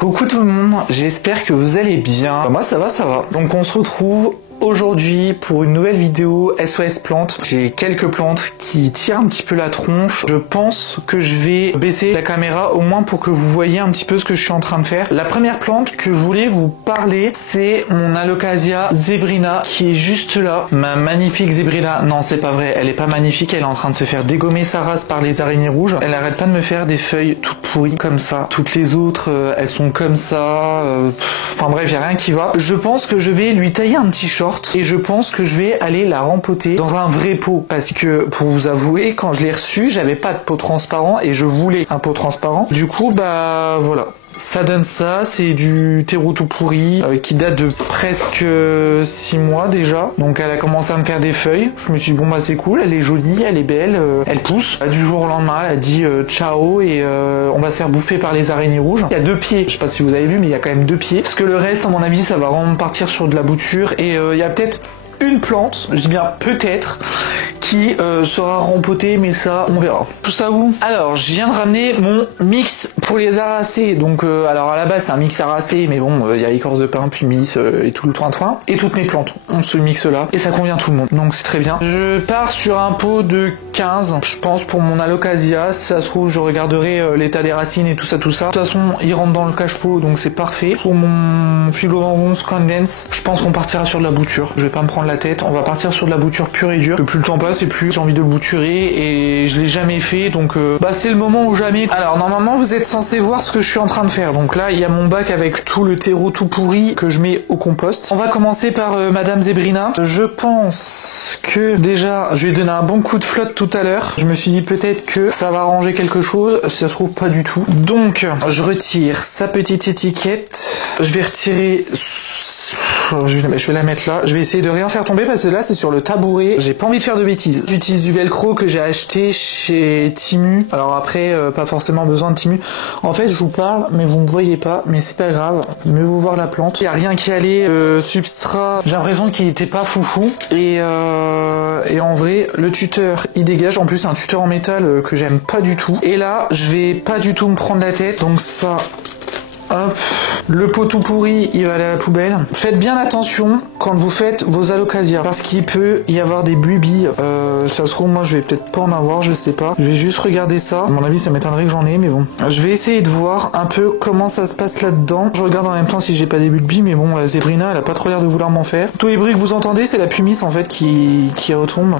Coucou tout le monde, j'espère que vous allez bien. Moi ça va. Donc on se retrouve aujourd'hui pour une nouvelle vidéo SOS plantes. J'ai quelques plantes qui tirent un petit peu la tronche. Je pense que je vais baisser la caméra au moins pour que vous voyez un petit peu ce que je suis en train de faire. La première plante que je voulais vous parler, c'est mon Alocasia zebrina qui est juste là. Ma magnifique zebrina. Non, c'est pas vrai, elle est pas magnifique, elle est en train de se faire dégommer sa race par les araignées rouges. Elle arrête pas de me faire des feuilles toutes pourries comme ça. Toutes les autres, elles sont comme ça. Enfin bref, y a rien qui va. Je pense que je vais lui tailler un petit short. Et je pense que je vais aller la rempoter dans un vrai pot. Parce que, pour vous avouer, quand je l'ai reçu, j'avais pas de pot transparent et je voulais un pot transparent. Du coup, bah voilà. Ça donne ça, c'est du terreau tout pourri qui date de presque 6 mois déjà. Donc elle a commencé à me faire des feuilles. Je me suis dit bon bah c'est cool, elle est jolie, elle est belle, elle pousse. Du jour au lendemain, elle a dit ciao et on va se faire bouffer par les araignées rouges. Il y a 2 pieds, je sais pas si vous avez vu mais il y a quand même 2 pieds. Parce que le reste à mon avis ça va vraiment partir sur de la bouture et il y a peut-être une plante, je dis bien peut-être, qui sera rempotée, mais ça, on verra. Tout ça où? Alors, je viens de ramener mon mix pour les aracées. Donc, alors à la base, c'est un mix aracé, mais bon, il y a écorce de pin, pumice et tout le train-train. Et toutes mes plantes ont ce mix-là, et ça convient à tout le monde. Donc, c'est très bien. Je pars sur un pot de 15, je pense, pour mon Alocasia. Si ça se trouve, je regarderai l'état des racines et tout ça, tout ça. De toute façon, il rentre dans le cache-pot, donc c'est parfait. Pour mon Philodendron Condense, je pense qu'on partira sur de la bouture. Je vais pas me prendre la tête, on va partir sur de la bouture pure et dure. Plus le temps passe et plus j'ai envie de le bouturer et je l'ai jamais fait, donc bah c'est le moment ou jamais. Alors normalement vous êtes censé voir ce que je suis en train de faire. Donc là il y a mon bac avec tout le terreau tout pourri que je mets au compost. On va commencer par Madame Zebrina. Je pense que déjà je lui ai donné un bon coup de flotte tout à l'heure. Je me suis dit peut-être que ça va arranger quelque chose. Si ça se trouve pas du tout. Donc je retire sa petite étiquette. Je vais retirer... Je vais la mettre là. Je vais essayer de rien faire tomber parce que là c'est sur le tabouret. J'ai pas envie de faire de bêtises. J'utilise du velcro que j'ai acheté chez Temu. Alors après, pas forcément besoin de Temu. En fait, je vous parle, mais vous me voyez pas. Mais c'est pas grave. Mieux vaut voir la plante. Il y a rien qui allait. Substrat. J'ai l'impression qu'il était pas foufou. Et en vrai, le tuteur, il dégage. En plus, c'est un tuteur en métal que j'aime pas du tout. Et là, je vais pas du tout me prendre la tête. Donc ça. Hop, le pot tout pourri, il va aller à la poubelle. Faites bien attention quand vous faites vos Alocasia, parce qu'il peut y avoir des bulbilles. Ça se trouve, moi je vais peut-être pas en avoir, je sais pas. Je vais juste regarder ça. À mon avis, ça m'étonnerait que j'en ai, mais bon. Je vais essayer de voir un peu comment ça se passe là-dedans. Je regarde en même temps si j'ai pas des bulbilles, mais bon, la Zebrina, elle a pas trop l'air de vouloir m'en faire. Tous les bruits que vous entendez, c'est la pumice en fait qui retombe.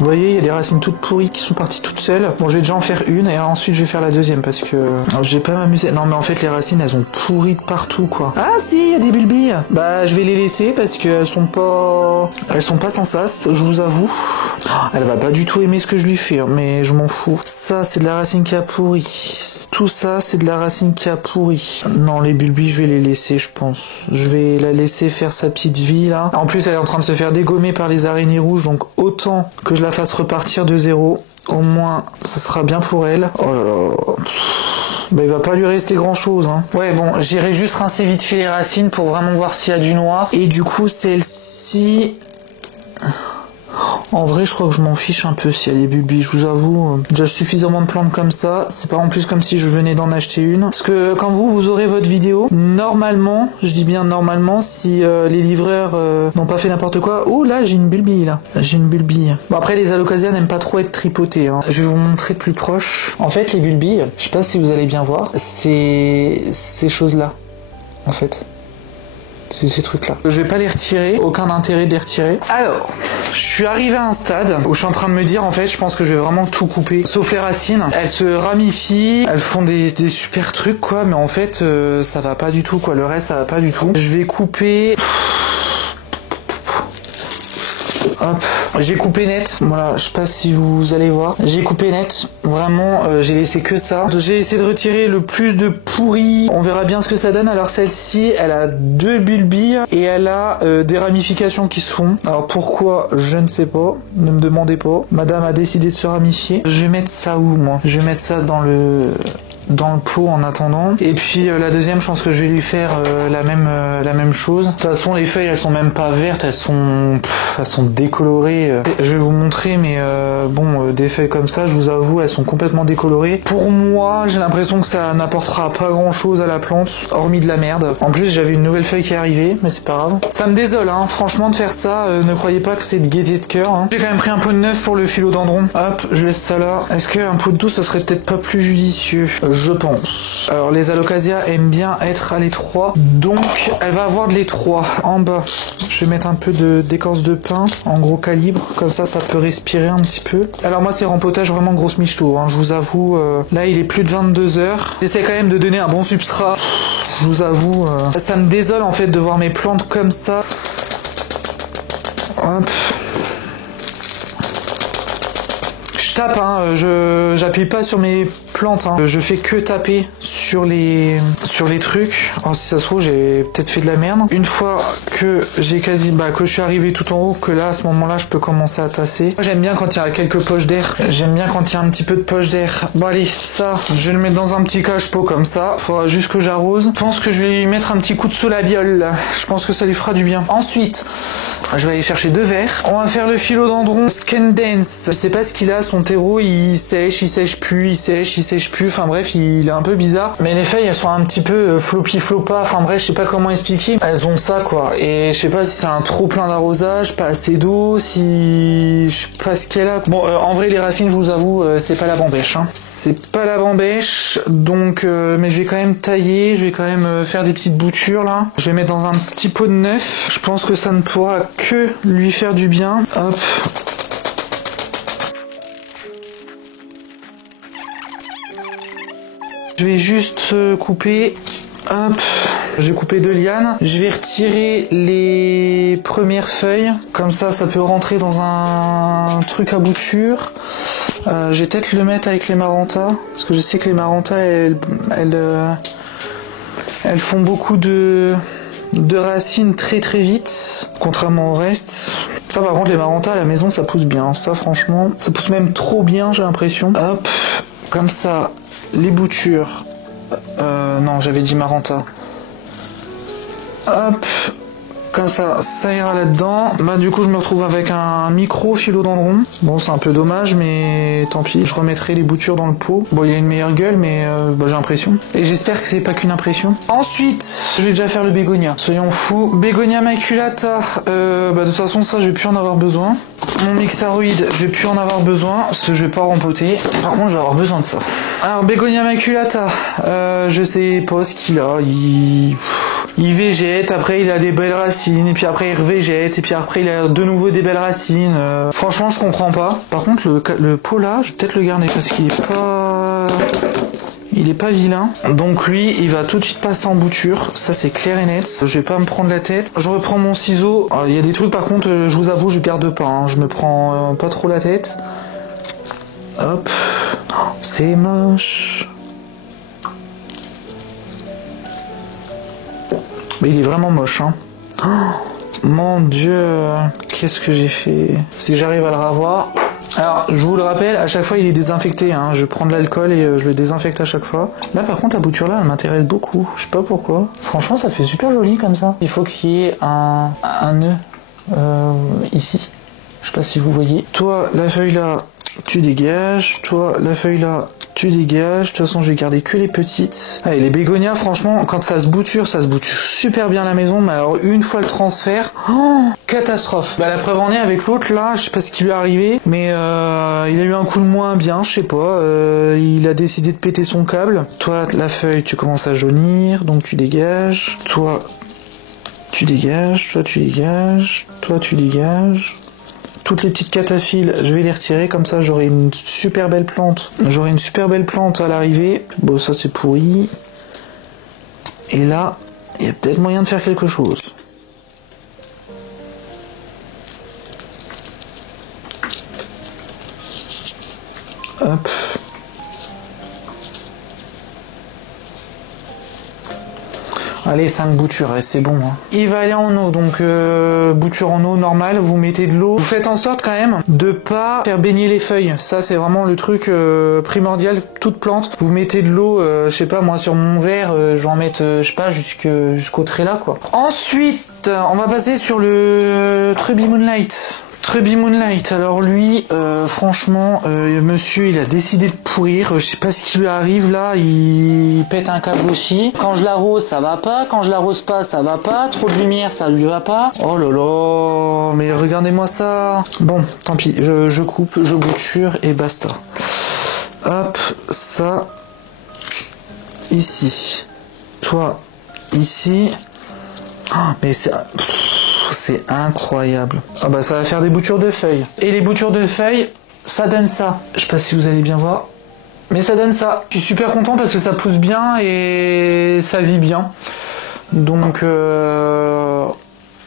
Vous voyez, il y a des racines toutes pourries qui sont parties toutes seules. Bon, je vais déjà en faire une et ensuite je vais faire la deuxième parce que je vais pas m'amuser. Non, mais en fait, les racines, elles ont pourri de partout, quoi. Ah, si, il y a des bulbilles. Bah, je vais les laisser parce qu'elles sont pas sans sas, je vous avoue. Elle va pas du tout aimer ce que je lui fais, hein, mais je m'en fous. Ça, c'est de la racine qui a pourri. Tout ça, c'est de la racine qui a pourri. Non, les bulbilles, je vais les laisser, je pense. Je vais la laisser faire sa petite vie, là. En plus, elle est en train de se faire dégommer par les araignées rouges, donc autant que je la fasse repartir de zéro. Au moins, ce sera bien pour elle. Oh là là. Bah, il va pas lui rester grand chose, hein. Ouais, bon, j'irai juste rincer vite fait les racines pour vraiment voir s'il y a du noir. Et du coup, celle-ci... En vrai, je crois que je m'en fiche un peu s'il y a des bulbilles, je vous avoue. Déjà suffisamment de plantes comme ça. C'est pas en plus comme si je venais d'en acheter une. Parce que quand vous aurez votre vidéo, normalement, je dis bien normalement, si les livreurs n'ont pas fait n'importe quoi... Oh là, j'ai une bulbille là. J'ai une bulbille. Bon après, les Alocasia n'aiment pas trop être tripotées, hein. Je vais vous montrer de plus proche. En fait, les bulbilles, je sais pas si vous allez bien voir, c'est ces choses-là, en fait. C'est ces trucs-là. Je vais pas les retirer, aucun intérêt de les retirer. Alors, je suis arrivé à un stade où je suis en train de me dire, en fait, je pense que je vais vraiment tout couper. Sauf les racines. Elles se ramifient, elles font des super trucs, quoi, mais en fait, ça va pas du tout, quoi. Le reste, ça va pas du tout. Je vais couper... Hop, j'ai coupé net, voilà, je sais pas si vous allez voir, j'ai coupé net, vraiment, j'ai laissé que ça. J'ai essayé de retirer le plus de pourri, on verra bien ce que ça donne. Alors celle-ci, elle a 2 bulbilles et elle a des ramifications qui se font. Alors pourquoi, je ne sais pas, ne me demandez pas. Madame a décidé de se ramifier. Je vais mettre ça où, moi? Je vais mettre ça dans le dans le pot en attendant. Et puis la deuxième, je pense que je vais lui faire la même chose. De toute façon, les feuilles, elles sont même pas vertes, elles sont décolorées. Je vais vous montrer, mais bon, des feuilles comme ça, je vous avoue, elles sont complètement décolorées. Pour moi, j'ai l'impression que ça n'apportera pas grand chose à la plante, hormis de la merde. En plus, j'avais une nouvelle feuille qui est arrivée, mais c'est pas grave. Ça me désole, hein, franchement, de faire ça. Ne croyez pas que c'est de gaieté de cœur. Hein. J'ai quand même pris un pot de neuf pour le philodendron. Hop, je laisse ça là. Est-ce qu'un pot de 12, ça serait peut-être pas plus judicieux? Je pense. Alors, les alocasia aiment bien être à l'étroit, donc elle va avoir de l'étroit. En bas, je vais mettre un peu d'écorce de pin en gros calibre, comme ça peut respirer un petit peu. Alors moi, c'est rempotage vraiment grosse michto, hein, je vous avoue. Là, il est plus de 22 heures. J'essaie quand même de donner un bon substrat. Je vous avoue, ça me désole en fait de voir mes plantes comme ça. Hop. Je tape, hein, j'appuie pas sur mes plantes, hein. Je fais que taper sur les trucs. Alors, si ça se trouve, j'ai peut-être fait de la merde. Une fois que j'ai que je suis arrivé tout en haut, que là, à ce moment-là, je peux commencer à tasser. Moi, j'aime bien quand il y a quelques poches d'air. J'aime bien quand il y a un petit peu de poche d'air. Bon, allez, ça, je vais le mettre dans un petit cache-pot comme ça. Faudra juste que j'arrose. Je pense que je vais lui mettre un petit coup de solabiol, là. Je pense que ça lui fera du bien. Ensuite, je vais aller chercher 2 verres. On va faire le philodendron Scandence. Je sais pas ce qu'il a, son terreau, il sèche plus, il sèche plus, enfin bref, il est un peu bizarre. Mais les feuilles, elles sont un petit peu floppy floppa, enfin bref, je sais pas comment expliquer. Elles ont ça, quoi. Et je sais pas si c'est un trop plein d'arrosage, pas assez d'eau, si... je sais pas ce qu'elle a. Bon, en vrai, les racines, je vous avoue, c'est pas la bambèche, hein. C'est pas la bambèche, donc... mais je vais quand même tailler, je vais quand même faire des petites boutures, là. Je vais mettre dans un petit pot de neuf. Je pense que ça ne pourra que lui faire du bien. Hop. Je vais juste couper, hop, j'ai coupé 2 lianes. Je vais retirer les premières feuilles, comme ça peut rentrer dans un truc à bouture. Je vais peut-être le mettre avec les marantas, parce que je sais que les marantas, elles font beaucoup de racines très très vite, contrairement au reste. Ça par contre, les marantas à la maison, ça pousse bien, ça franchement, ça pousse même trop bien, j'ai l'impression. Hop, comme ça. Les boutures. Non, j'avais dit maranta. Hop. Comme ça ira là-dedans. Bah du coup je me retrouve avec un micro philodendron. Bon c'est un peu dommage mais tant pis. Je remettrai les boutures dans le pot. Bon il a une meilleure gueule mais j'ai l'impression. Et j'espère que c'est pas qu'une impression. Ensuite je vais déjà faire le bégonia. Soyons fous. Bégonia maculata. De toute façon ça je vais plus en avoir besoin. Mon mixaroïde je vais plus en avoir besoin parce que je vais pas rempoter. Par contre je vais avoir besoin de ça. Alors bégonia maculata. Je sais pas ce qu'il a. Il végète, après il a des belles racines, et puis après il revégète, et puis après il a de nouveau des belles racines. Franchement, je comprends pas. Par contre, le pot là, je vais peut-être le garder parce qu'il est pas... Il est pas vilain. Donc lui, il va tout de suite passer en bouture. Ça, c'est clair et net. Je vais pas me prendre la tête. Je reprends mon ciseau. Il y a des trucs, par contre, je vous avoue, je garde pas. Hein. Je me prends pas trop la tête. Hop. C'est moche. Mais il est vraiment moche, hein. Oh, mon Dieu, qu'est-ce que j'ai fait? Si j'arrive à le revoir. Alors, je vous le rappelle, à chaque fois il est désinfecté, hein. Je prends de l'alcool et je le désinfecte à chaque fois. Là, par contre, la bouture là, elle m'intéresse beaucoup. Je sais pas pourquoi. Franchement, ça fait super joli comme ça. Il faut qu'il y ait un nœud ici. Je sais pas si vous voyez. Toi, la feuille là, tu dégages. Toi, la feuille là, tu dégages. De toute façon, je vais garder que les petites. Allez, les bégonias, franchement, quand ça se bouture super bien à la maison. Mais alors, une fois le transfert, catastrophe. La preuve en est avec l'autre, là, je sais pas ce qui lui est arrivé, mais il a eu un coup de moins bien, je sais pas. Il a décidé de péter son câble. Toi, la feuille, tu commences à jaunir, donc tu dégages. Toi, tu dégages. Toi, tu dégages. Toi, tu dégages. Toutes les petites cataphiles, je vais les retirer, comme ça j'aurai une super belle plante. J'aurai une super belle plante à l'arrivée. Bon, ça c'est pourri. Et là, il y a peut-être moyen de faire quelque chose. Hop. Allez, 5 boutures, c'est bon. Hein. Il va aller en eau, donc bouture en eau normale, vous mettez de l'eau. Vous faites en sorte quand même de pas faire baigner les feuilles. Ça, c'est vraiment le truc primordial, toute plante. Vous mettez de l'eau, je sais pas, moi sur mon verre, je vais en mettre, je sais pas, jusqu'au trait là, quoi. Ensuite, on va passer sur le Trubby Moonlight. Trubby Moonlight, alors lui, franchement, monsieur, il a décidé de pourrir. Je sais pas ce qui lui arrive là, il pète un câble aussi. Quand je l'arrose, ça va pas. Quand je l'arrose pas, ça va pas. Trop de lumière, ça lui va pas. Oh là là, mais regardez-moi ça. Bon, tant pis, je coupe, je bouture et basta. Hop, ça, ici. Toi, ici. Oh, mais c'est incroyable. Ah bah ça va faire des boutures de feuilles. Et les boutures de feuilles, ça donne ça. Je sais pas si vous allez bien voir, mais ça donne ça. Je suis super content parce que ça pousse bien et ça vit bien. Donc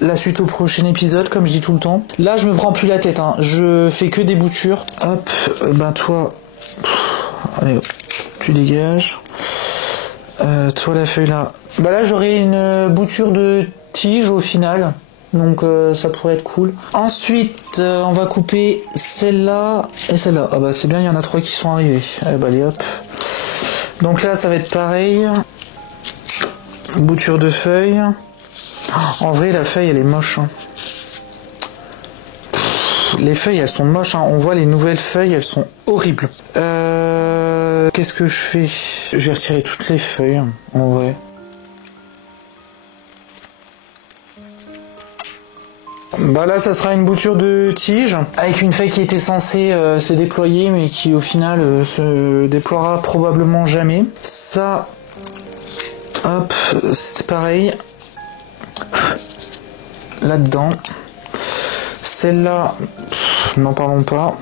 la suite au prochain épisode, comme je dis tout le temps. Là je me prends plus la tête, hein. Je fais que des boutures. Hop, ben toi, allez hop, tu dégages. Toi la feuille là. Bah là j'aurai une bouture de tige au final. Donc ça pourrait être cool. Ensuite, on va couper celle-là et celle-là. Ah bah c'est bien, il y en a 3 qui sont arrivés. Allez, bah allez hop. Donc là, ça va être pareil. Bouture de feuille. En vrai, la feuille, elle est moche. Hein. Les feuilles, elles sont moches. Hein. On voit les nouvelles feuilles, elles sont horribles. Qu'est-ce que je fais? Je vais retirer toutes les feuilles, en vrai. Bah là ça sera une bouture de tige avec une feuille qui était censée se déployer mais qui au final se déploiera probablement jamais. Ça, hop, c'est pareil. Là-dedans. Celle-là, n'en parlons pas.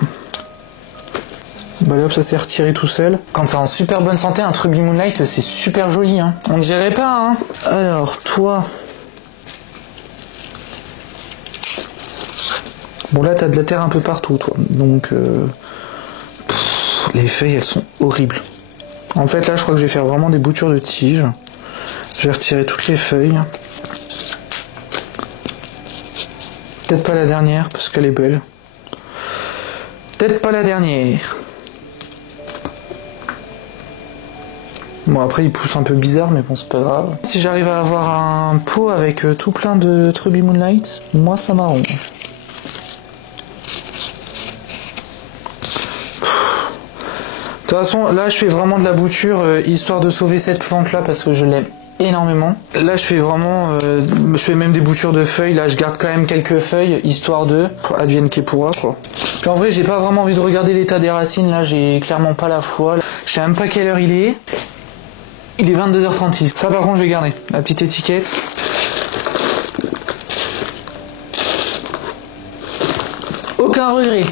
Bah là hop, ça s'est retiré tout seul. Quand c'est en super bonne santé, un Trubby Moonlight c'est super joli. Hein. On ne dirait pas. Hein. Alors toi... Bon là t'as de la terre un peu partout toi, donc les feuilles elles sont horribles. En fait là je crois que je vais faire vraiment des boutures de tige. Je vais retirer toutes les feuilles. Peut-être pas la dernière parce qu'elle est belle. Peut-être pas la dernière. Bon après il pousse un peu bizarre mais bon c'est pas grave. Si j'arrive à avoir un pot avec tout plein de Trubby Moonlight, moi ça m'arrange. De toute façon, là je fais vraiment de la bouture histoire de sauver cette plante là parce que je l'aime énormément. Là je fais vraiment, je fais même des boutures de feuilles, là je garde quand même quelques feuilles histoire de advienne que pourra quoi. Puis en vrai j'ai pas vraiment envie de regarder l'état des racines, là j'ai clairement pas la foi. Je sais même pas quelle heure il est. Il est 22h36. Ça par contre je vais garder la petite étiquette. Aucun regret.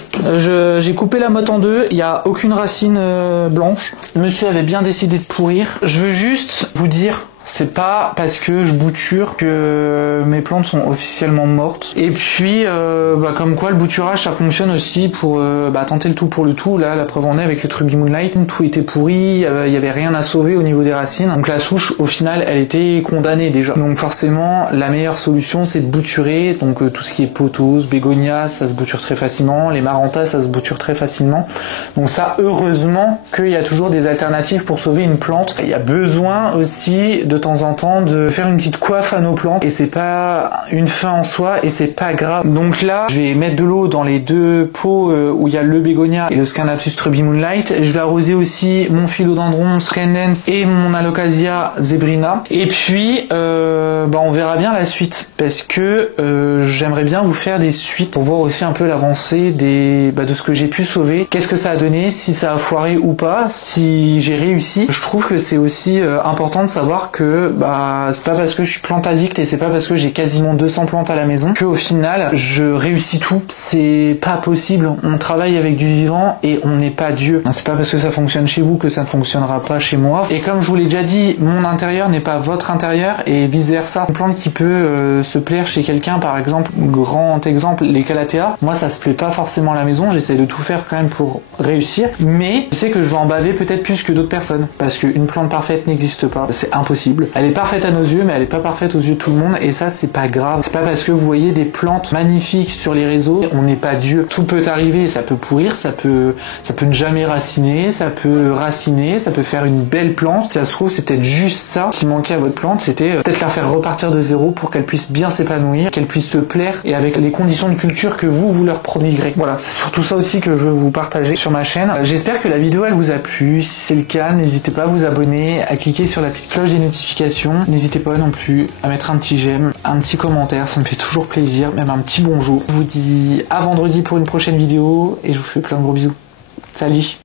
J'ai coupé la motte en deux, il n'y a aucune racine blanche. Le monsieur avait bien décidé de pourrir. Je veux juste vous dire, c'est pas parce que je bouture que mes plantes sont officiellement mortes. Et puis, comme quoi le bouturage ça fonctionne aussi pour tenter le tout pour le tout. Là, la preuve en est avec le Trubby Moonlight, tout était pourri, il y avait rien à sauver au niveau des racines. Donc la souche, au final, elle était condamnée déjà. Donc forcément, la meilleure solution c'est de bouturer. Donc tout ce qui est pothos, bégonia, ça se bouture très facilement. Les marantas, ça se bouture très facilement. Donc ça, heureusement qu'il y a toujours des alternatives pour sauver une plante. Il y a besoin aussi de temps en temps de faire une petite coiffe à nos plantes et c'est pas une fin en soi et c'est pas grave. Donc là je vais mettre de l'eau dans les 2 pots où il y a le bégonia et le Scannapsus Trubby Moonlight. Je vais arroser aussi mon philodendron Scandens et mon Alocasia zebrina et puis on verra bien la suite parce que j'aimerais bien vous faire des suites pour voir aussi un peu l'avancée de ce que j'ai pu sauver, qu'est-ce que ça a donné, si ça a foiré ou pas, si j'ai réussi. Je trouve que c'est aussi important de savoir que c'est pas parce que je suis plante addict et c'est pas parce que j'ai quasiment 200 plantes à la maison que au final je réussis tout. C'est pas possible. On travaille avec du vivant et on n'est pas Dieu. C'est pas parce que ça fonctionne chez vous que ça ne fonctionnera pas chez moi. Et comme je vous l'ai déjà dit, mon intérieur n'est pas votre intérieur et vice versa. Une plante qui peut se plaire chez quelqu'un, par exemple, grand exemple, les calathea. Moi ça se plaît pas forcément à la maison. J'essaie de tout faire quand même pour réussir. Mais je sais que je vais en baver peut-être plus que d'autres personnes parce qu'une plante parfaite n'existe pas. C'est impossible. possible. Elle est parfaite à nos yeux, mais elle est pas parfaite aux yeux de tout le monde, et ça c'est pas grave. C'est pas parce que vous voyez des plantes magnifiques sur les réseaux, on n'est pas Dieu. Tout peut arriver, ça peut pourrir, ça peut ne jamais raciner, ça peut raciner, ça peut faire une belle plante. Si ça se trouve, c'est peut-être juste ça qui manquait à votre plante, c'était peut-être la faire repartir de zéro pour qu'elle puisse bien s'épanouir, qu'elle puisse se plaire, et avec les conditions de culture que vous leur prodiguerez. Voilà, c'est surtout ça aussi que je veux vous partager sur ma chaîne. J'espère que la vidéo elle vous a plu. Si c'est le cas, n'hésitez pas à vous abonner, à cliquer sur la petite cloche des notifications. N'hésitez pas non plus à mettre un petit j'aime, un petit commentaire, ça me fait toujours plaisir, même un petit bonjour. Je vous dis à vendredi pour une prochaine vidéo et je vous fais plein de gros bisous. Salut!